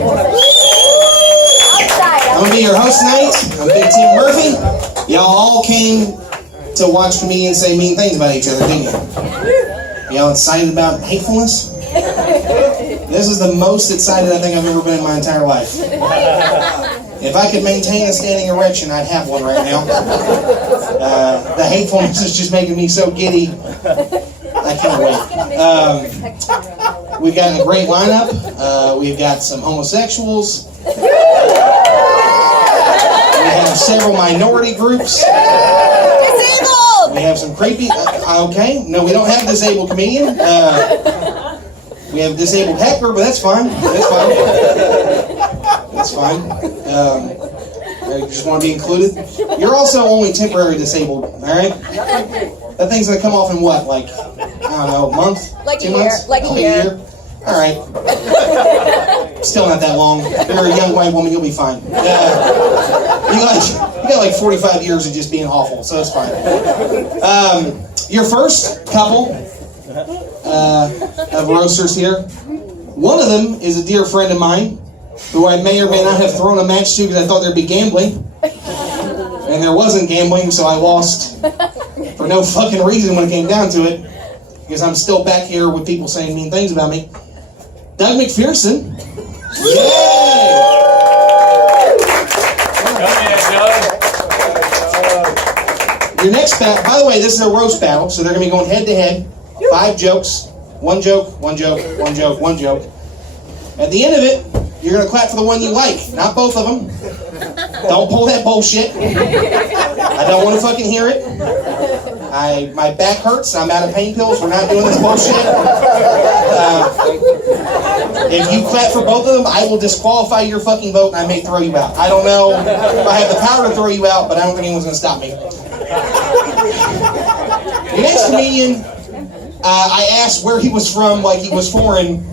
I'm gonna be your host tonight. I'm Big Tim Murphy. Y'all all came to watch comedians say mean things about each other, didn't you? Y'all excited about hatefulness? This is the most excited I think I've ever been in my entire life. If I could maintain a standing erection, I'd have one right now. The hatefulness is just making me so giddy. I can't wait. We've got a great lineup. We've got some homosexuals. We have several minority groups. Disabled! We have some creepy... okay, no, we don't have a disabled comedian. We have a disabled heckler, but that's fine. That's fine. That's fine. You just want to be included. You're also only temporarily disabled, all right? That thing's going to come off in what, like, I don't know, a month? Like 2 a year. months? Like a year. All right. Still not that long. You're a young white woman, you'll be fine. You got like 45 years of just being awful, so that's fine. Your first couple of roasters here. One of them is a dear friend of mine who I may or may not have thrown a match to because I thought there'd be gambling. And there wasn't gambling, so I lost for no fucking reason when it came down to it. Because I'm still back here with people saying mean things about me. Doug McPherson. Yay! Your next battle, by the way, this is a roast battle, so they're going to be going head to head. 5 jokes, 1 joke, 1 joke, 1 joke, 1 joke. At the end of it, you're going to clap for the one you like, not both of them. Don't pull that bullshit. I don't want to fucking hear it. My back hurts. I'm out of pain pills. We're not doing this bullshit. If you clap for both of them, I will disqualify your fucking vote and I may throw you out. I don't know if I have the power to throw you out, but I don't think anyone's going to stop me. Your next comedian, I asked where he was from like he was foreign,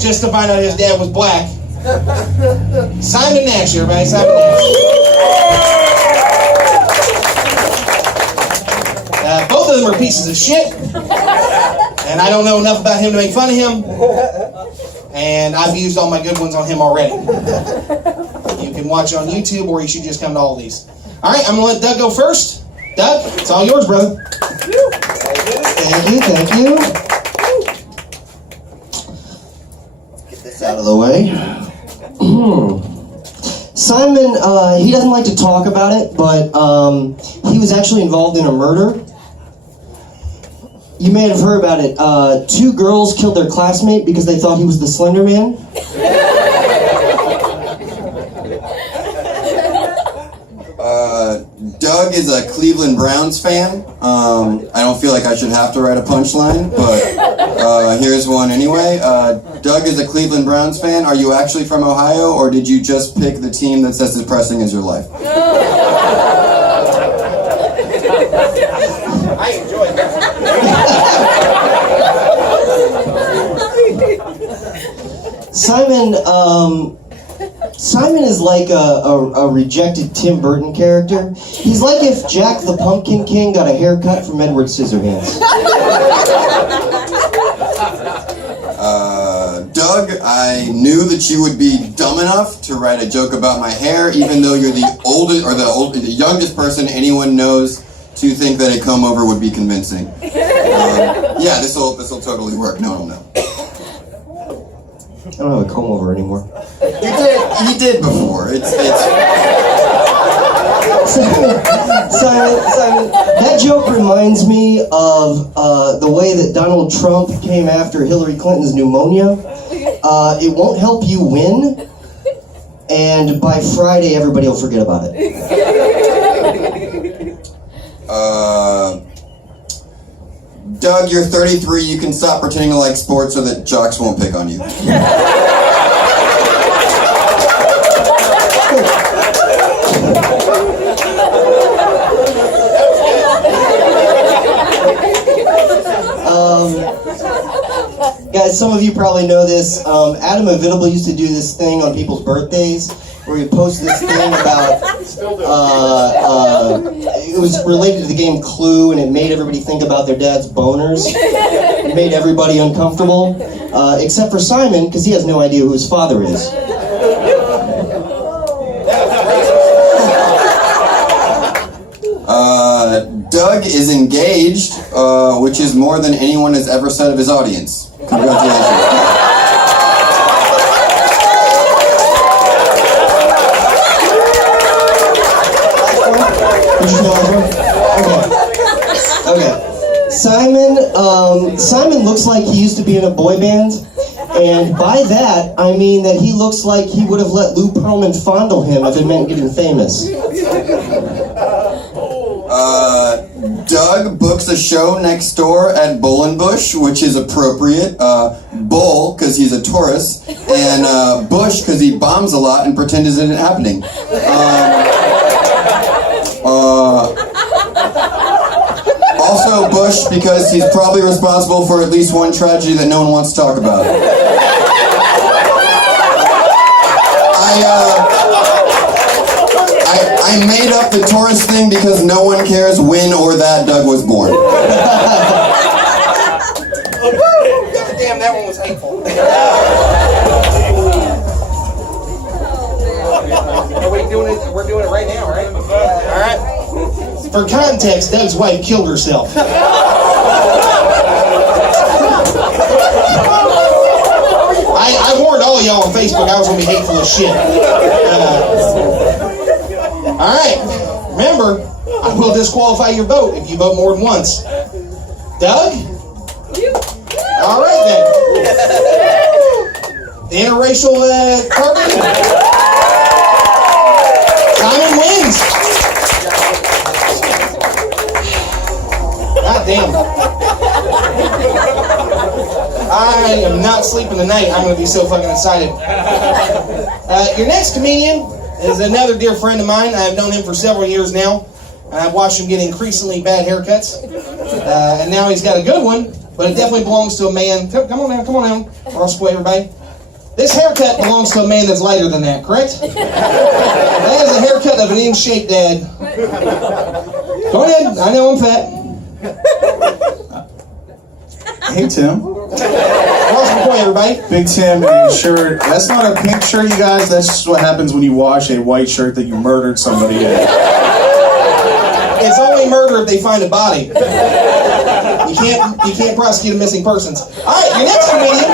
just to find out his dad was black. Simon Nash, everybody. Simon Nash. Both of them are pieces of shit, and I don't know enough about him to make fun of him, and I've used all my good ones on him already. You can watch on YouTube, or you should just come to all of these. All right, I'm going to let Doug go first. Doug, it's all yours, brother. Thank you, thank you. Get this out of the way. Simon, he doesn't like to talk about it, but he was actually involved in a murder. You may have heard about it. 2 girls killed their classmate because they thought he was the Slender Man. Doug is a Cleveland Browns fan. I don't feel like I should have to write a punchline, but here's one anyway. Doug is a Cleveland Browns fan. Are you actually from Ohio, or did you just pick the team that's as depressing as your life? I enjoyed that. Simon is like a rejected Tim Burton character. He's like if Jack the Pumpkin King got a haircut from Edward Scissorhands. Doug, I knew that you would be dumb enough to write a joke about my hair, even though you're the oldest or the youngest person anyone knows to think that a comb over would be convincing. Yeah, this will totally work. No. I don't have a comb over anymore. You did before. Simon, that joke reminds me of the way that Donald Trump came after Hillary Clinton's pneumonia. It won't help you win, and by Friday everybody will forget about it. Doug, you're 33. You can stop pretending to like sports so that jocks won't pick on you. Guys, some of you probably know this. Adam Avitable used to do this thing on people's birthdays where he'd post this thing about, it was related to the game Clue, and it made everybody think about their dad's boners. made everybody uncomfortable, except for Simon, because he has no idea who his father is. Doug is engaged, which is more than anyone has ever said of his audience. Congratulations. Okay. Simon looks like he used to be in a boy band, and by that I mean that he looks like he would have let Lou Pearlman fondle him if it meant getting famous. Doug books a show next door at Bull & Bush, which is appropriate. Bull, because he's a Taurus, and Bush, because he bombs a lot and pretends it isn't happening. Also Bush, because he's probably responsible for at least one tragedy that no one wants to talk about. I made up the Taurus thing because no one cares when or that Doug was born. Damn, that one was hateful. Are we doing it? We're doing it right now, right? All right. For context, Doug's wife killed herself. I warned all of y'all on Facebook I was going to be hateful as shit. All right. Remember, I will disqualify your vote if you vote more than once. Doug? All right, then. The interracial carpet? Simon wins. God damn. I am not sleeping tonight. I'm going to be so fucking excited. Your next comedian is another dear friend of mine. I've known him for several years now, and I've watched him get increasingly bad haircuts. And now he's got a good one, but it definitely belongs to a man. Come on down. I'll square everybody. This haircut belongs to a man that's lighter than that, correct? That is a haircut of an in-shape dad. Go ahead. I know I'm fat. Hey, Tim. Ross McCoy, everybody. Big Tim in a shirt. That's not a pink shirt, you guys. That's just what happens when you wash a white shirt that you murdered somebody in. It's only murder if they find a body. You can't prosecute a missing persons. All right, your next comedian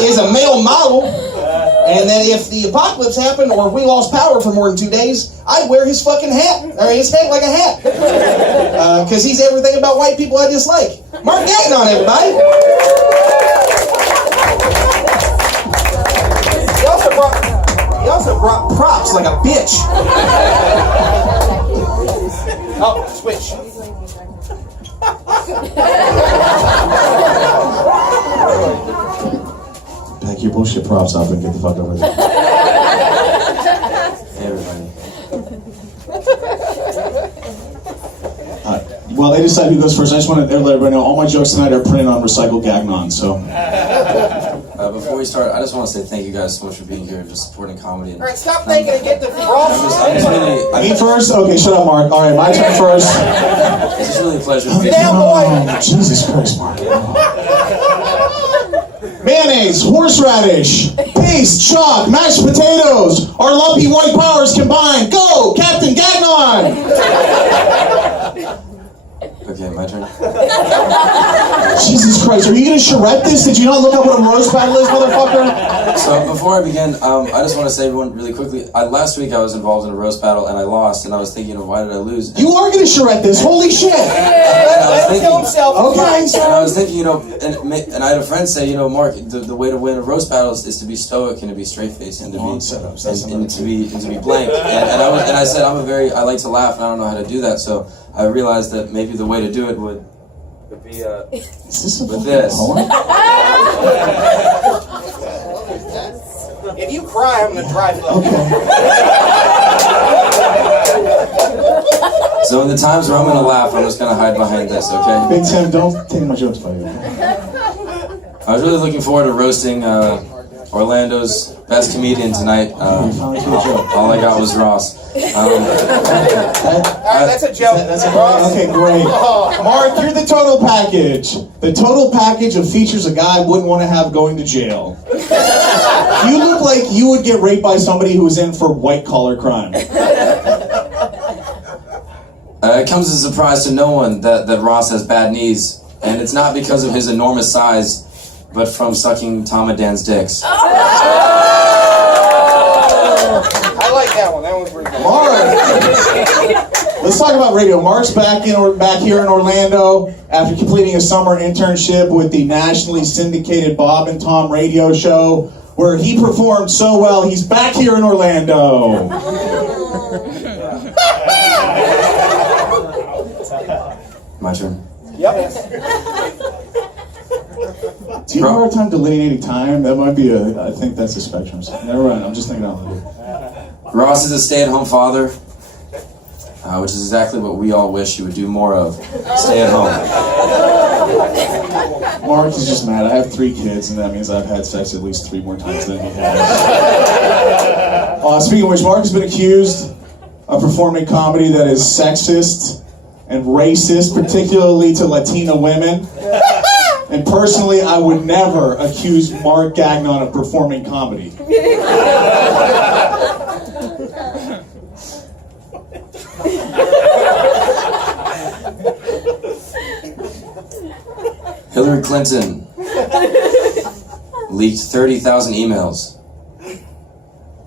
is a male model, and that if the apocalypse happened or if we lost power for more than 2 days, I'd wear his fucking hat, or his head like a hat, because he's everything about white people I dislike. Mark Gagnon, everybody. He also brought props like a bitch. Oh, switch. Pack your bullshit props up and get the fuck over there. Hey, everybody. Well, they decide who goes first. I just want to let everybody know all my jokes tonight are printed on recycled Gagnon, so. Before we start, I just want to say thank you guys so much for being here and just supporting comedy. All right, stop thinking and get the Ross. Me first? Okay, shut up, Mark. All right, my turn first. It's just really a pleasure to be here. Oh, Jesus Christ, Mark. Mayonnaise, horseradish, paste, chalk, mashed potatoes, our lumpy white powers combined. Go, Captain Gagnon! Okay, my turn. Jesus Christ, are you gonna charrette this? Did you not look up what a roast battle is, motherfucker? So before I begin, I just want to say everyone really quickly, last week I was involved in a roast battle and I lost, and I was thinking, why did I lose? You are gonna charrette this, holy shit! Let's kill himself. Okay. And I was thinking, and I had a friend say, Mark, the way to win a roast battle is to be stoic and to be straight-faced and to be and to be blank. And I said, I like to laugh and I don't know how to do that, so I realized that maybe the way to do it would be with this. If you cry, I'm gonna drive up. So in the times where I'm gonna laugh, I'm just gonna hide behind this, okay? Big Tim, don't take my jokes by you. I was really looking forward to roasting Orlando's best comedian tonight. All I got was Ross. That's a joke. Okay, great. Mark, you're the total package. The total package of features a guy wouldn't want to have going to jail. You look like you would get raped by somebody who was in for white-collar crime. It comes as a surprise to no one that Ross has bad knees, and it's not because of his enormous size, but from sucking Tom and Dan's dicks. I like that one. That one's pretty good. Mark! Let's talk about radio. Mark's back here in Orlando after completing a summer internship with the nationally syndicated Bob and Tom radio show, where he performed so well, he's back here in Orlando. My turn. Yep. Do you have a hard time delineating time? That might be I think that's a spectrum. Never mind, I'm just thinking out loud. Ross is a stay-at-home father, which is exactly what we all wish he would do more of. Stay at home. Mark is just mad. I have 3 kids, and that means I've had sex at least 3 more times than he has. Speaking of which, Mark has been accused of performing comedy that is sexist and racist, particularly to Latina women. And personally, I would never accuse Mark Gagnon of performing comedy. Hillary Clinton leaked 30,000 emails.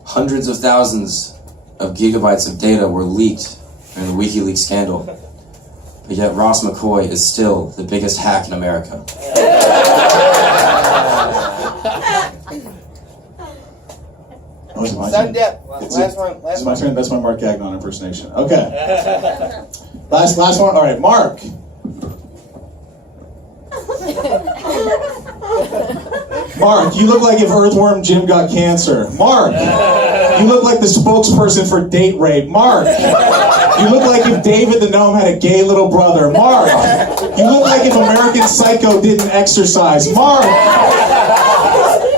Hundreds of thousands of gigabytes of data were leaked in the WikiLeaks scandal. But yet Ross McCoy is still the biggest hack in America. Oh, is it my turn? Last one. It's my turn. That's my Mark Gagnon impersonation. Okay. Last one. All right, Mark. Mark, you look like if Earthworm Jim got cancer. Mark, you look like the spokesperson for date rape. Mark, you look like if David the Gnome had a gay little brother. Mark, you look like if American Psycho didn't exercise. Mark,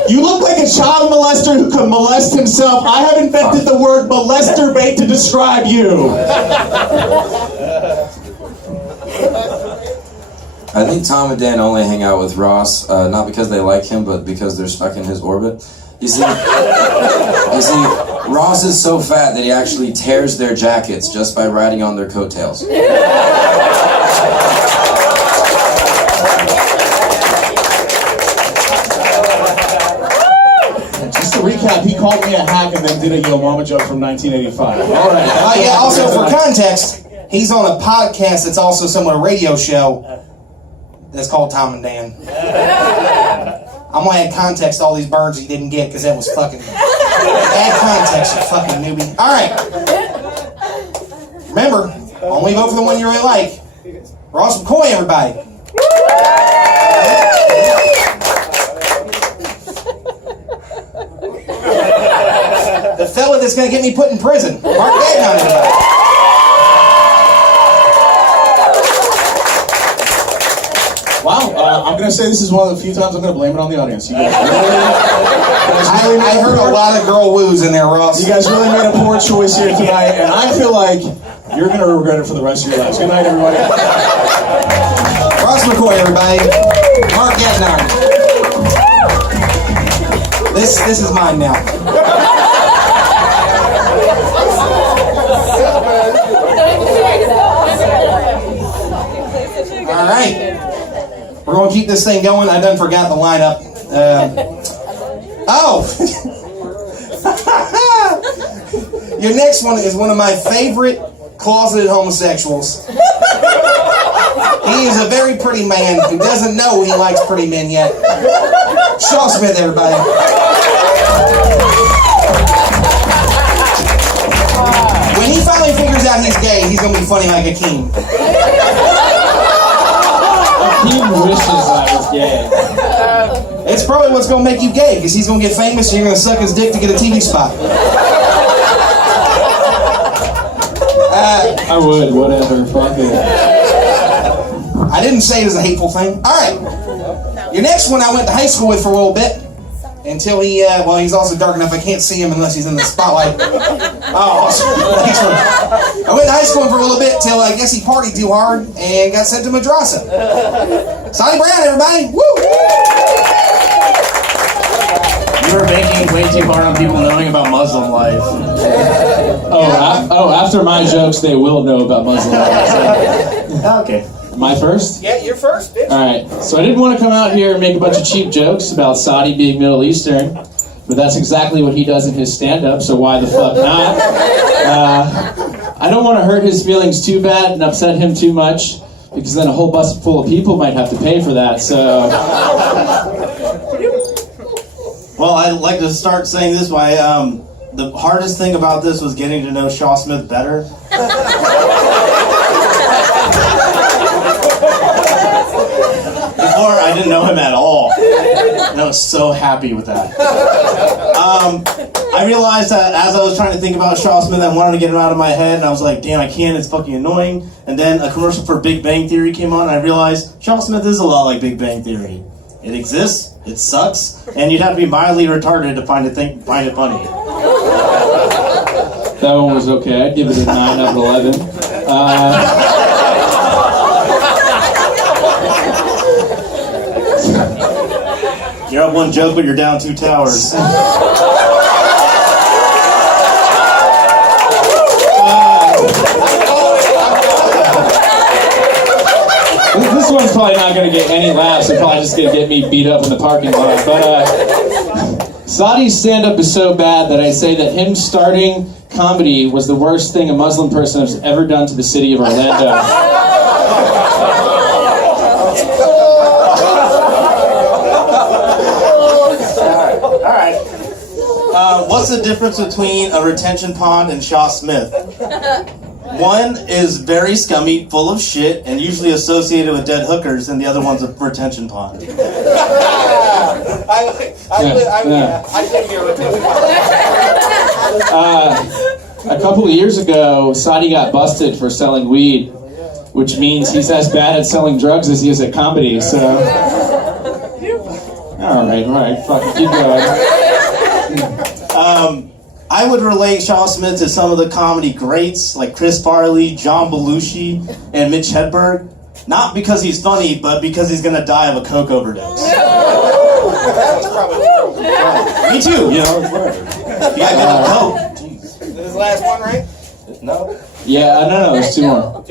you look like a child molester who could molest himself. I have invented the word molesturbate to describe you. I think Tom and Dan only hang out with Ross, not because they like him, but because they're stuck in his orbit. You see, Ross is so fat that he actually tears their jackets just by riding on their coattails. Just to recap, he called me a hack and then did a Yo Mama joke from 1985. All right. Yeah, also for context, he's on a podcast that's also somewhat a radio show that's called Tom and Dan. I'm gonna add context to all these burns he didn't get because that was fucking. Add context, you fucking newbie. All right. Remember, only vote for the one you really like. Ross McCoy, everybody. The fella that's gonna get me put in prison. Mark Gagnon, everybody. Wow, I'm going to say this is one of the few times I'm going to blame it on the audience. You guys I heard a lot of girl woos in there, Ross. You guys really made a poor choice here tonight, and I feel like you're going to regret it for the rest of your lives. Good night, everybody. Ross McCoy, everybody. Mark Gagnon. This is mine now. All right. We're going to keep this thing going. I done forgot the lineup. Your next one is one of my favorite closeted homosexuals. He is a very pretty man who doesn't know he likes pretty men yet. Shaw Smith, everybody. When he finally figures out he's gay, he's going to be funny like a king. He wishes I was gay. It's probably what's going to make you gay, because he's going to get famous and you're going to suck his dick to get a TV spot. I would, whatever, fuck it. I didn't say it as a hateful thing. All right. Your next one I went to high school with for a little bit. until he, he's also dark enough I can't see him unless he's in the spotlight. Oh, thanks for. I went to high school for a little bit till I guess he partied too hard and got sent to madrasa. Sadi Brown, everybody! Woo! You were making way too hard on people knowing about Muslim life. After my jokes, they will know about Muslim life. Okay. My first? Yeah, you're first, bitch. Alright, so I didn't want to come out here and make a bunch of cheap jokes about Sadi being Middle Eastern, but that's exactly what he does in his stand-up, so why the fuck not? I don't want to hurt his feelings too bad and upset him too much, because then a whole bus full of people might have to pay for that, so... Well, I'd like to start saying this way. The hardest thing about this was getting to know Shaw Smith better. Before, I didn't know him at all. And I was so happy with that. I realized that as I was trying to think about Shaw Smith, I wanted to get him out of my head, and I was like, damn, I can't, it's fucking annoying. And then a commercial for Big Bang Theory came on, and I realized Shaw Smith is a lot like Big Bang Theory. It exists, it sucks, and you'd have to be mildly retarded to find it funny. That one was okay. I'd give it a 9 out of 11. You're up one joke, but you're down 2 towers. This one's probably not going to get any laughs. It's probably just going to get me beat up in the parking lot. But Sadi's stand-up is so bad that I say that him starting comedy was the worst thing a Muslim person has ever done to the city of Orlando. All right. What's the difference between a retention pond and Shaw Smith? One is very scummy, full of shit, and usually associated with dead hookers, and the other one's a retention pond. I think you're a retention pond. A couple of years ago, Sadi got busted for selling weed, which means he's as bad at selling drugs as he is at comedy, so... Alright, fucking keep going. I would relate Shaw Smith to some of the comedy greats, like Chris Farley, John Belushi, and Mitch Hedberg. Not because he's funny, but because he's gonna die of a coke overdose. That's probably true. Me too, you know. You gotta get on coke. Is this the last one, right? No. Yeah, no, there's 2 more.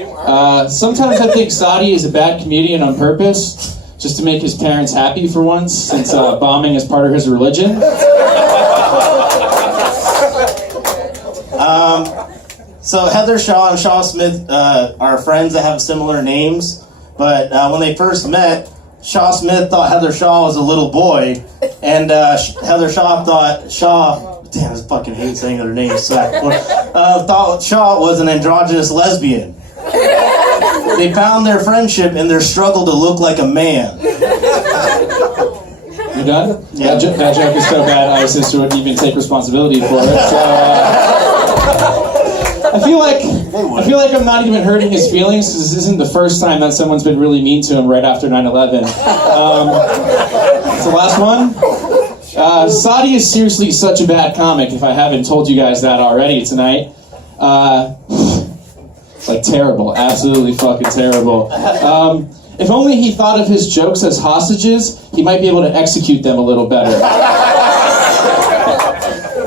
Sometimes I think Sadi is a bad comedian on purpose, just to make his parents happy for once, since bombing is part of his religion. So Heather Shaw and Shaw Smith are friends that have similar names, but when they first met, Shaw Smith thought Heather Shaw was a little boy, and Heather Shaw thought damn, I fucking hate saying their names, thought Shaw was an androgynous lesbian. They found their friendship in their struggle to look like a man. You done? Yeah. That joke is so bad, ISIS wouldn't even take responsibility for it. So, I feel like I'm not even hurting his feelings, because this isn't the first time that someone's been really mean to him right after 9/11. It's the last one. Sadi is seriously such a bad comic, if I haven't told you guys that already tonight. Like terrible, absolutely fucking terrible. If only he thought of his jokes as hostages, he might be able to execute them a little better.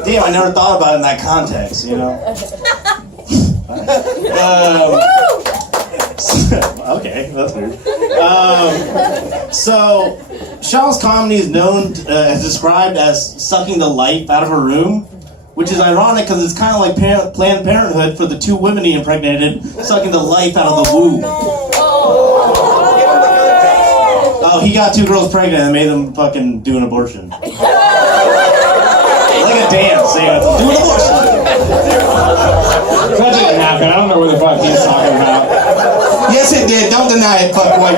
Damn, I never thought about it in that context, you know? Okay, that's weird. So, Shaw's comedy is known, as described as sucking the life out of a room, which is ironic because it's kind of like Planned Parenthood for the 2 women he impregnated, sucking the life out of the womb. Oh, he got 2 girls pregnant and made them fucking do an abortion. Like a dance, they have to do an abortion. That didn't happen. I don't know what the fuck he's talking about. Yes, it did. Don't deny it, fuckboy.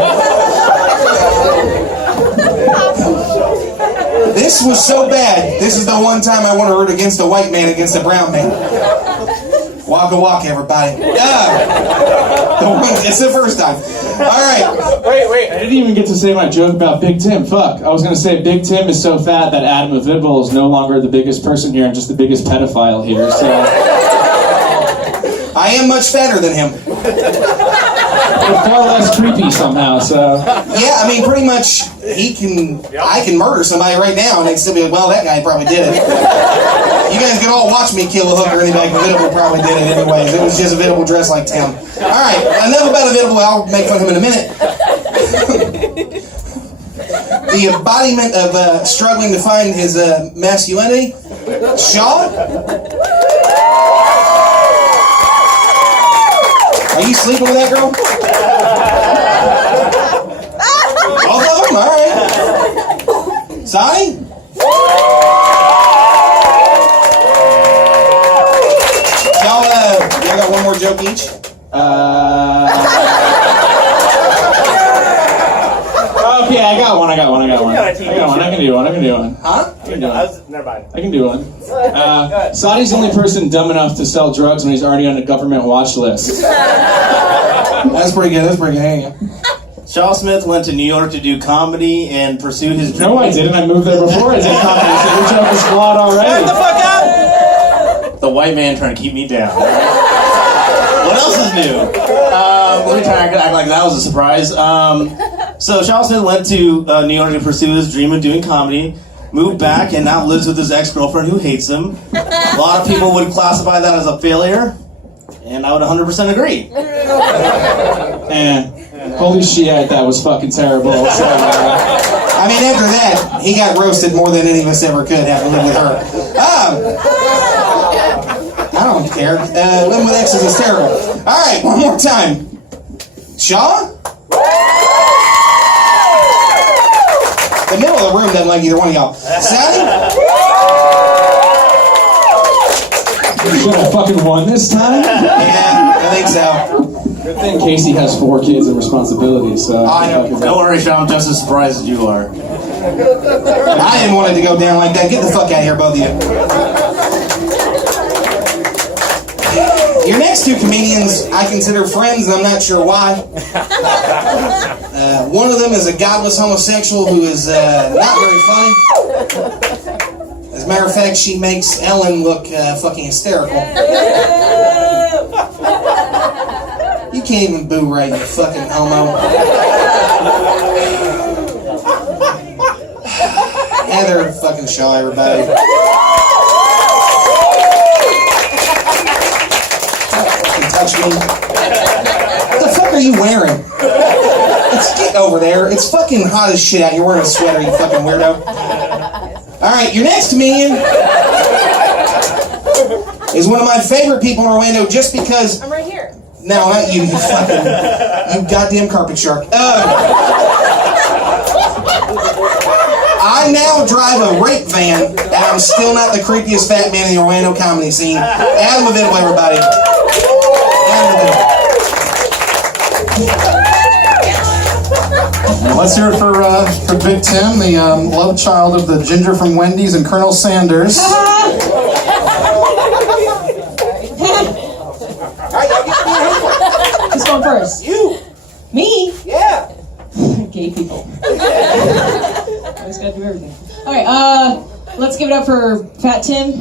This was so bad. This is the one time I want to root against a white man against a brown man. Why? Waka waka, everybody. It's the first time. All right. Wait. I didn't even get to say my joke about Big Tim. Fuck. I was going to say Big Tim is so fat that Adam Avitable is no longer the biggest person here and just the biggest pedophile here. So I am much fatter than him. But far less creepy somehow, so... Yeah, I mean, pretty much, I can murder somebody right now and they'd still be like, well, that guy probably did it. You guys can all watch me kill a hooker, anybody Avitable probably did it anyways. It was just Avitable dressed like Tim. Alright, enough about Avitable, I'll make fun of him in a minute. The embodiment of struggling to find his masculinity, Shaw? Are you sleeping with that girl? Both of them? Alright. Sadi? Y'all got one more joke each? Okay, I got one. I can do one. Huh? Never mind. I can do one. Sadi's the only person dumb enough to sell drugs when he's already on a government watch list. That's pretty good. Hey. Shaw Smith went to New York to do comedy and pursued his dream. No, I didn't. I moved there before I did comedy, so your joke is flawed already. Shut the fuck up! The white man trying to keep me down. What else is new? Let me try and act like that was a surprise. So Shaw Smith went to New York to pursue his dream of doing comedy, moved back, and now lives with his ex-girlfriend who hates him. A lot of people would classify that as a failure, and I would 100% agree. Man, holy shit, that was fucking terrible. So, I mean, after that, he got roasted more than any of us ever could having lived with her. I don't care. Living with exes is terrible. Alright, one more time. Shaw? The middle of the room doesn't like either one of y'all. Sadi? Should I fucking won this time? Yeah, I think so. Good thing Casey has 4 kids and responsibilities, so... I know. Don't worry, Shaw, I'm just as surprised as you are. I didn't want it to go down like that. Get the fuck out of here, both of you. Your next 2 comedians I consider friends, and I'm not sure why. One of them is a godless homosexual who is not very funny. As a matter of fact, she makes Ellen look fucking hysterical. You can't even boo right, you fucking homo. Heather fucking Shaw, everybody. Touch me. What the fuck are you wearing? Let's get over there. It's fucking hot as shit out. You're wearing a sweater, you fucking weirdo. Alright, your next comedian is one of my favorite people in Orlando just because... I'm right here. No, not you, you fucking... You goddamn carpet shark. I now drive a rape van, and I'm still not the creepiest fat man in the Orlando comedy scene. Adam Avitable, everybody. Let's hear it for Big Tim, the love child of the ginger from Wendy's and Colonel Sanders. Who's going first? You! Me? Yeah! Gay people. I always gotta do everything. Alright, let's give it up for Fat Tim.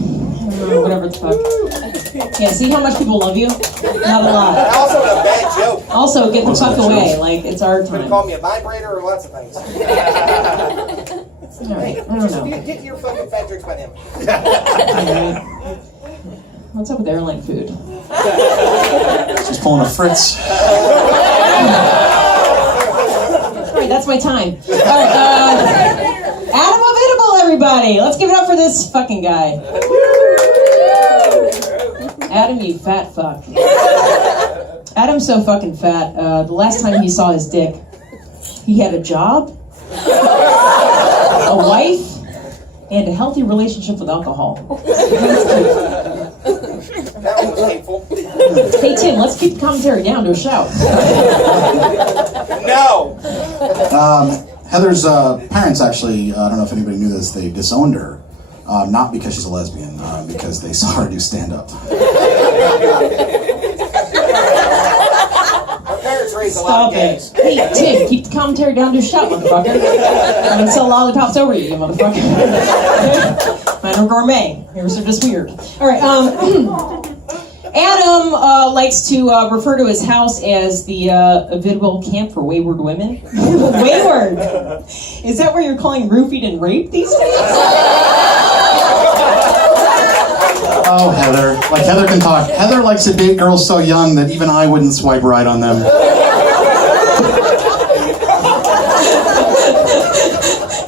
Or whatever the fuck. Yeah, see how much people love you? Not a lot. Also a bad joke. Also, get the fuck away. Like, it's our You're gonna time. call me a vibrator or lots of things. Alright, I don't know. Get your fucking fat drinks by him. What's up with airline food? She's pulling a Fritz. Alright, that's my time. Alright, Adam Avitable, everybody! Let's give it up for this fucking guy. Adam, you fat fuck. Adam's so fucking fat. The last time he saw his dick, he had a job, a wife, and a healthy relationship with alcohol. That one was hateful. Hey Tim, let's keep the commentary down to a shout. No! Heather's parents actually, I don't know if anybody knew this, they disowned her. Not because she's a lesbian, because they saw her do stand-up. Stop it. Hey, Tim, keep the commentary down to a shot, motherfucker. I'm gonna sell lollipops over you, motherfucker. Mine are gourmet. Yours are just weird. Alright, Adam likes to refer to his house as the Avitable Camp for Wayward Women. Wayward! Is that where you're calling roofied and raped these days? Oh, Heather. Like, Heather can talk. Heather likes to date girls so young that even I wouldn't swipe right on them.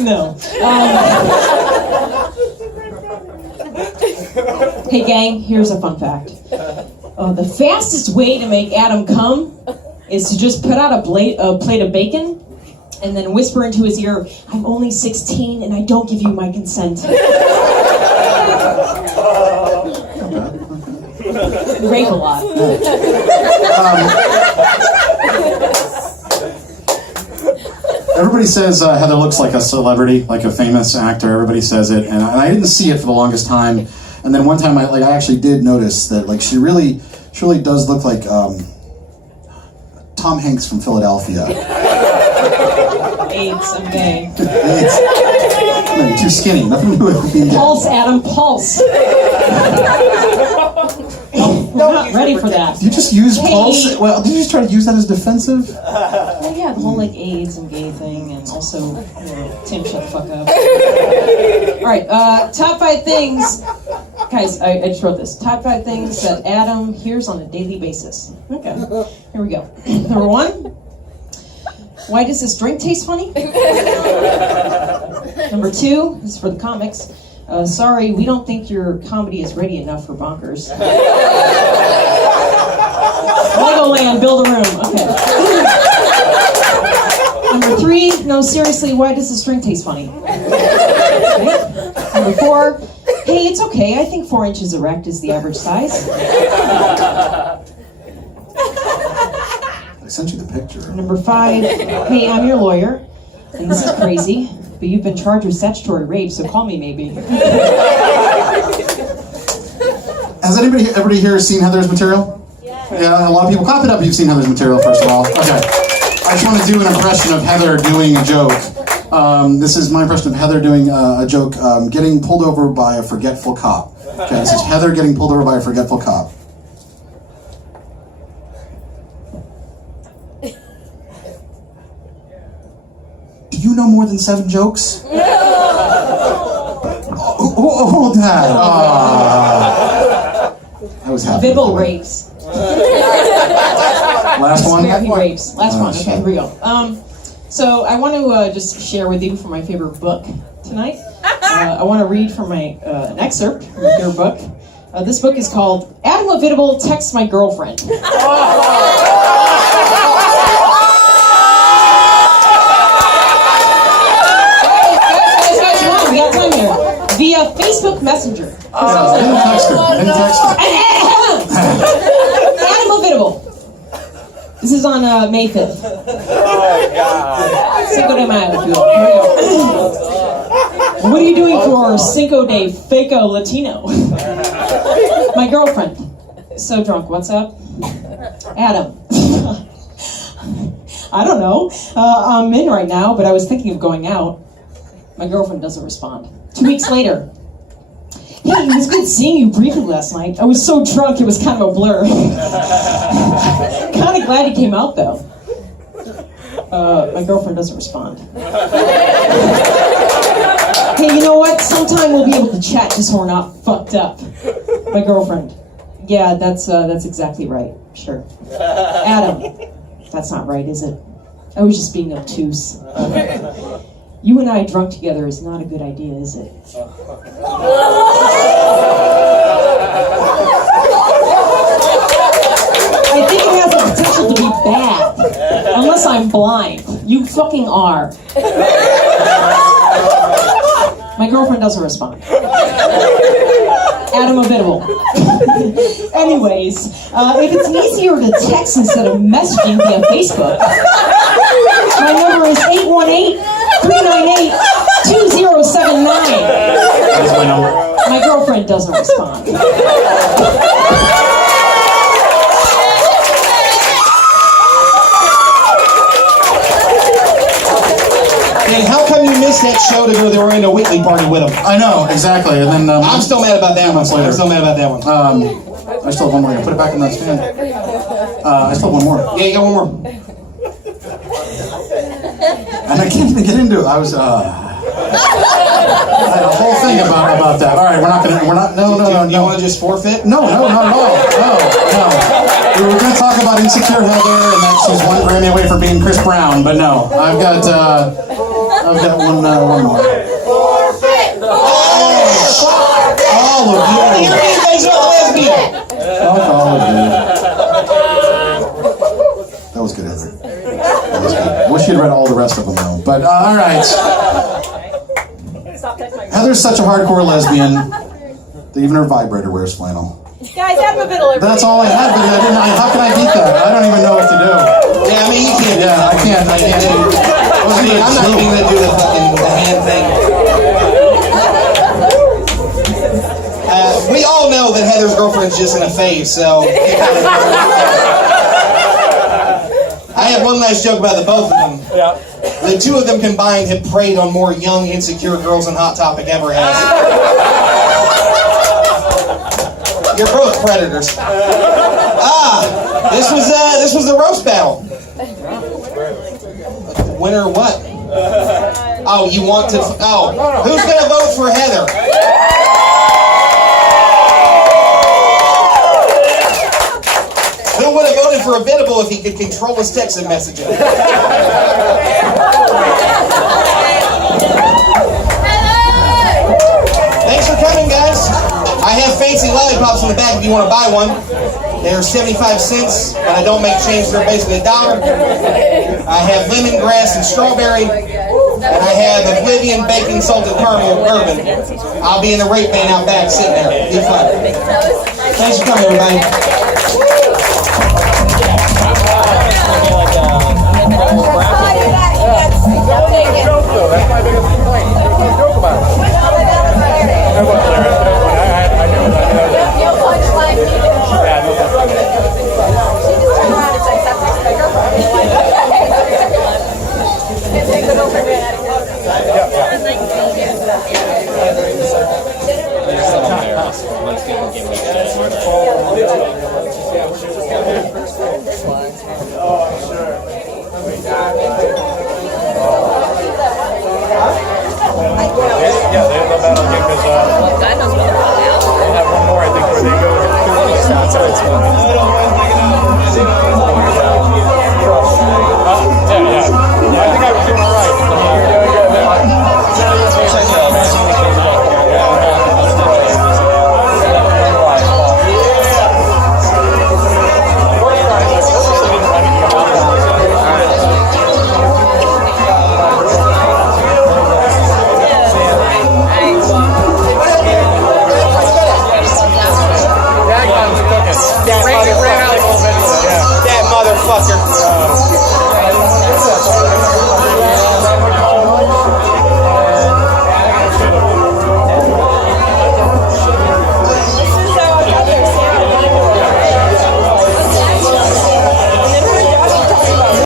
No. Hey gang, here's a fun fact. The fastest way to make Adam come is to just put out a plate of bacon and then whisper into his ear, "I'm only 16 and I don't give you my consent." Rape a lot. Everybody says Heather looks like a celebrity, like a famous actor. Everybody says it, and I didn't see it for the longest time. And then one time, I actually did notice that, like, she really does look like Tom Hanks from Philadelphia. AIDS, I'm gay. AIDS. No, you're too skinny. Nothing to do with being gay. Pulse, Adam, pulse. I'm not ready for that. You just use pulse? Well, did you just try to use that as defensive? Well, yeah, the whole like AIDS and gay thing, and also, Tim, shut the fuck up. All right, top 5 things, guys. I just wrote this. Top 5 things that Adam hears on a daily basis. Okay, here we go. Number 1. Why does this drink taste funny? Number 2 this is for the comics. Sorry, we don't think your comedy is ready enough for bonkers. Legoland, build a room. Okay. Number 3, no, seriously, why does this drink taste funny? Okay. Number 4, hey, it's okay, I think 4 inches erect is the average size. I sent you the picture. Number 5, hey, I'm your lawyer, and this is crazy, but you've been charged with statutory rape, so call me maybe. Has everybody here seen Heather's material? Yeah, a lot of people. Clap it up if you've seen Heather's material, first of all. Okay. I just want to do an impression of Heather doing a joke. This is my impression of Heather doing a joke, getting pulled over by a forgetful cop. Okay, this is Heather getting pulled over by a forgetful cop. Do you know more than 7 jokes? Oh, Dad. I was happy. Avitable rapes. Last one? He rapes. Last one. Okay, here we go. So I want to just share with you from my favorite book tonight. I want to read from my an excerpt from my favorite book. This book is called Adam Avitable Texts My Girlfriend. We got time here. Via Facebook Messenger. Didn't text her. Adam Avitable. This is on May 5th. Oh, God. Cinco de Mayo. Here we go. What are you doing for Cinco de Faco Latino? My girlfriend. So drunk. What's up? Adam. I don't know. I'm in right now, but I was thinking of going out. My girlfriend doesn't respond. 2 weeks later. Hey, it was good seeing you briefly last night. I was so drunk, it was kind of a blur. Kind of glad he came out, though. My girlfriend doesn't respond. Hey, you know what? Sometime we'll be able to chat just so we're not fucked up. My girlfriend. Yeah, that's exactly right. Sure. Adam. That's not right, is it? I was just being obtuse. You and I drunk together is not a good idea, is it? I think it has the potential to be bad. Unless I'm blind. You fucking are. My girlfriend doesn't respond. Adam Avitable. Anyways, if it's easier to text instead of messaging via Facebook, my number is 818-398-2079. That's my number. My girlfriend doesn't respond. missed that show to go to the Orlando Whitley party with him. I know, exactly. And then I'm still mad about that one. later. I'm still mad about that one. I still have one more. Put it back in the stand. I still have one more. Yeah, you got one more. And I can't even get into it. I was, I had a whole thing about that. All right, we're not. No. You want to just forfeit? No, not at all. No. We were going to talk about Insecure Heather and that she's one Grammy away from being Chris Brown, but no. I've got one more. All of you. You guys are lesbian. Fuck all of you. That was good, Heather. That was good. Wish you'd read all the rest of them, though. But, all right. Heather's such a hardcore lesbian that even her vibrator wears flannel. Guys, Avitable. That's all I had, but how can I beat that? I don't even know what to do. Yeah, I mean, you can't. Yeah, I can't. I'm not even going to do the hand thing. We all know that Heather's girlfriend's just in a phase, so... I have one last joke about the both of them. Yeah. The two of them combined have preyed on more young, insecure girls than Hot Topic ever has. You're both predators. This was the roast battle. Winner what? Oh, you want to? Oh, who's gonna vote for Heather? Who would have voted for Avitable if he could control his text and messaging? Thanks for coming, guys. I have fancy lollipops in the back if you want to buy one. They're 75 cents, but I don't make change. They're basically $1. I have lemongrass and strawberry, and I have Oblivion bacon salted caramel bourbon. I'll be in the rape band out back sitting there. Be fun. Thanks for coming, everybody. That's my biggest complaint. Joke about it.